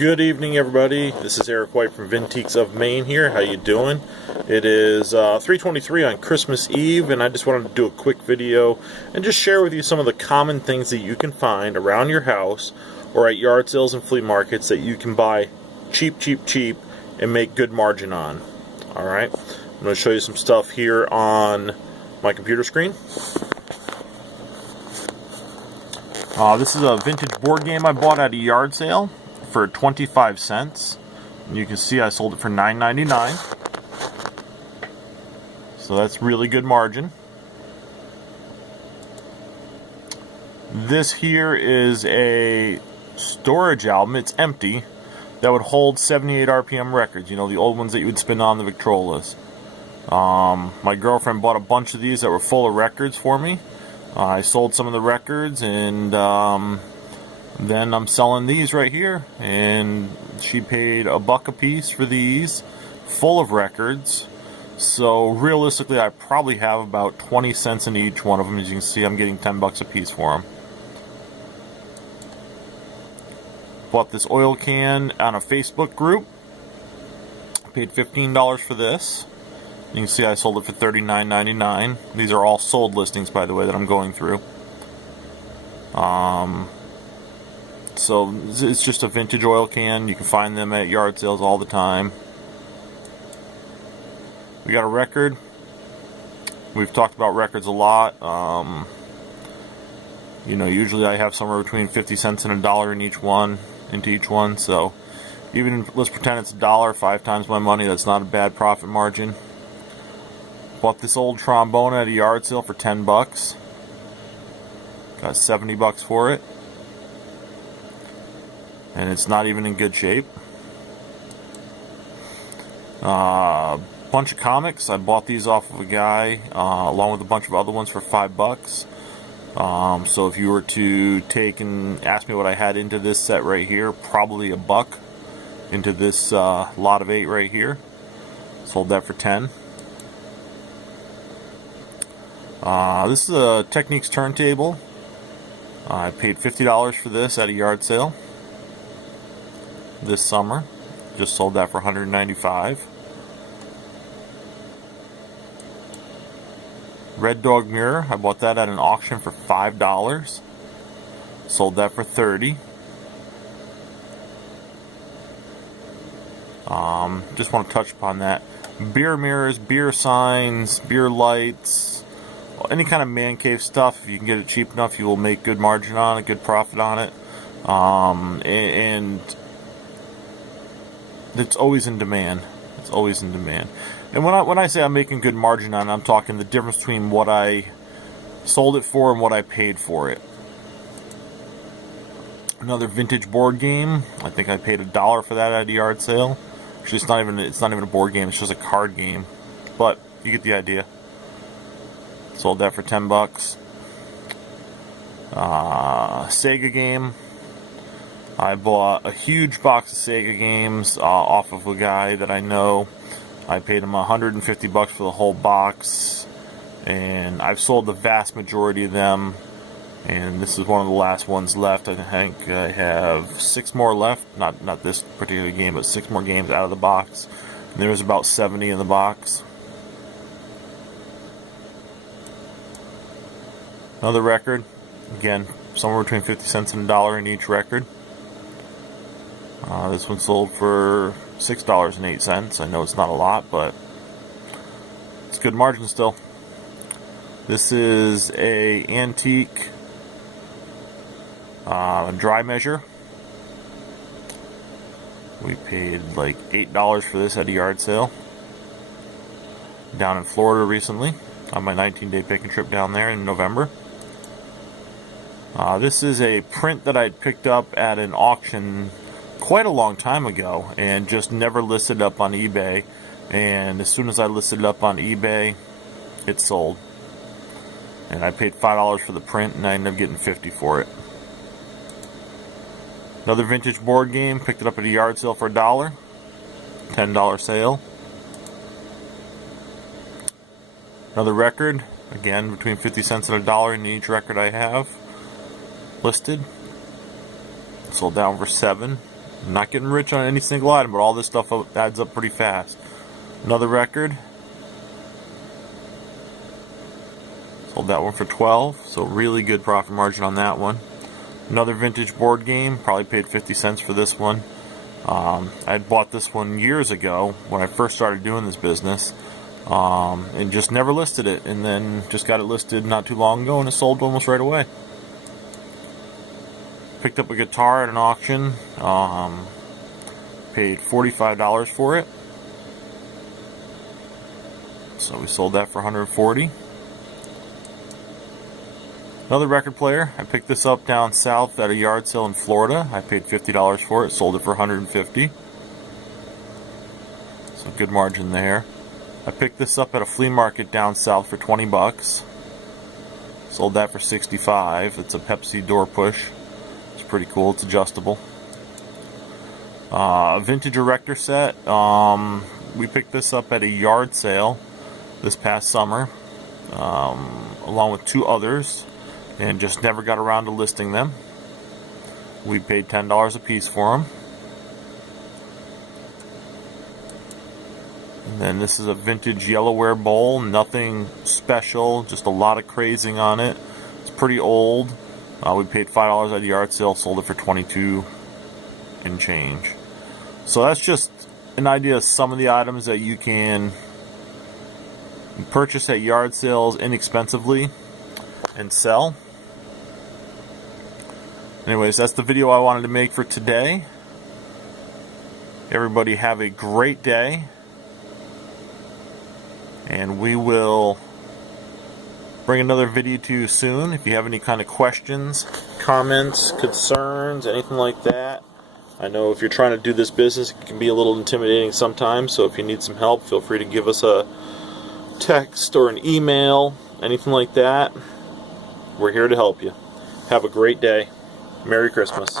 Good evening, everybody. This is Eric White from Vintiques of Maine here. How you doing? It is 3:23 on Christmas Eve, and I just wanted to do a quick video and just share with you some of the common things that you can find around your house or at yard sales and flea markets that you can buy cheap and make good margin on. Alright, I'm going to show you some stuff here on my computer screen. This is a vintage board game I bought at a yard sale for 25 cents. And you can see I sold it for $9.99. So that's really good margin. This here is a storage album. It's empty. That would hold 78 RPM records. You know, the old ones that you would spin on the Victrolas. My girlfriend bought a bunch of these that were full of records for me. I sold some of the records, and then I'm selling these right here, and she paid $1 a piece for these, full of records. So realistically, I probably have about 20 cents in each one of them. As you can see, I'm getting $10 a piece for them. Bought this oil can on a Facebook group. Paid $15 for this. You can see I sold it for $39.99. These are all sold listings, by the way, that I'm going through. So it's just a vintage oil can. You can find them at yard sales all the time. We got a record. We've talked about records a lot. You know, usually I have somewhere between 50 cents and $1 in each one, so even let's pretend it's $1, 5 times my money. That's not a bad profit margin. Bought this old trombone at a yard sale for $10. Got $70 for it. And it's not even in good shape. Bunch of comics. I bought these off of a guy, along with a bunch of other ones for $5. So if you were to take and ask me what I had into this set right here, probably $1 into this lot of 8 right here. Sold that for $10. This is a Techniques turntable. I paid $50 for this at a yard sale this summer. Just sold that for $195. Red Dog mirror. I bought that at an auction for $5. Sold that for $30. Just want to touch upon that. Beer mirrors, beer signs, beer lights, any kind of man cave stuff. If you can get it cheap enough, you will make good margin on it, good profit on it. And it's always in demand. It's always in demand. And when I say I'm making good margin on it, I'm talking the difference between what I sold it for and what I paid for it. Another vintage board game. I think I paid $1 for that at a yard sale. Actually, it's not even a board game. It's just a card game. But you get the idea. Sold that for $10. Sega game. I bought a huge box of Sega games off of a guy that I know. I paid him $150 for the whole box, and I've sold the vast majority of them, and this is one of the last ones left. I think I have 6 more left, not this particular game, but 6 more games out of the box. And there was about 70 in the box. Another record, again, somewhere between 50 cents and $1 in each record. This one sold for $6.08. I know it's not a lot, but it's good margin still. This is a antique dry measure. We paid like $8 for this at a yard sale down in Florida recently on my 19-day picking trip down there in November. This is a print that I'd picked up at an auction quite a long time ago and just never listed up on eBay, and as soon as I listed it up on eBay, it sold, and I paid $5 for the print, and I ended up getting $50 for it. Another vintage board game, picked it up at a yard sale for $1, $10 sale. Another record, again between 50 cents and $1 in each record I have listed. Sold down for $7. I'm not getting rich on any single item, but all this stuff adds up pretty fast. Another record. Sold that one for $12, so really good profit margin on that one. Another vintage board game, probably paid 50 cents for this one. I had bought this one years ago when I first started doing this business, and just never listed it, and then just got it listed not too long ago and it sold almost right away. Picked up a guitar at an auction, paid $45 for it, so we sold that for $140. Another record player, I picked this up down south at a yard sale in Florida. I paid $50 for it, sold it for $150. So good margin there. I picked this up at a flea market down south for 20 bucks. Sold that for $65. It's a Pepsi door push. It's pretty cool, it's adjustable. A vintage erector set. We picked this up at a yard sale this past summer, along with two others, and just never got around to listing them. We paid $10 a piece for them. And then this is a vintage Yellowware bowl, nothing special, just a lot of crazing on it. It's pretty old. We paid $5 at the yard sale, sold it for $22 and change. So that's just an idea of some of the items that you can purchase at yard sales inexpensively and sell. Anyways, that's the video I wanted to make for today. Everybody have a great day, and we will bring another video to you soon. If you have any kind of questions, comments, concerns, anything like that. I know if you're trying to do this business, it can be a little intimidating sometimes, so if you need some help, feel free to give us a text or an email, anything like that. We're here to help you. Have a great day. Merry Christmas.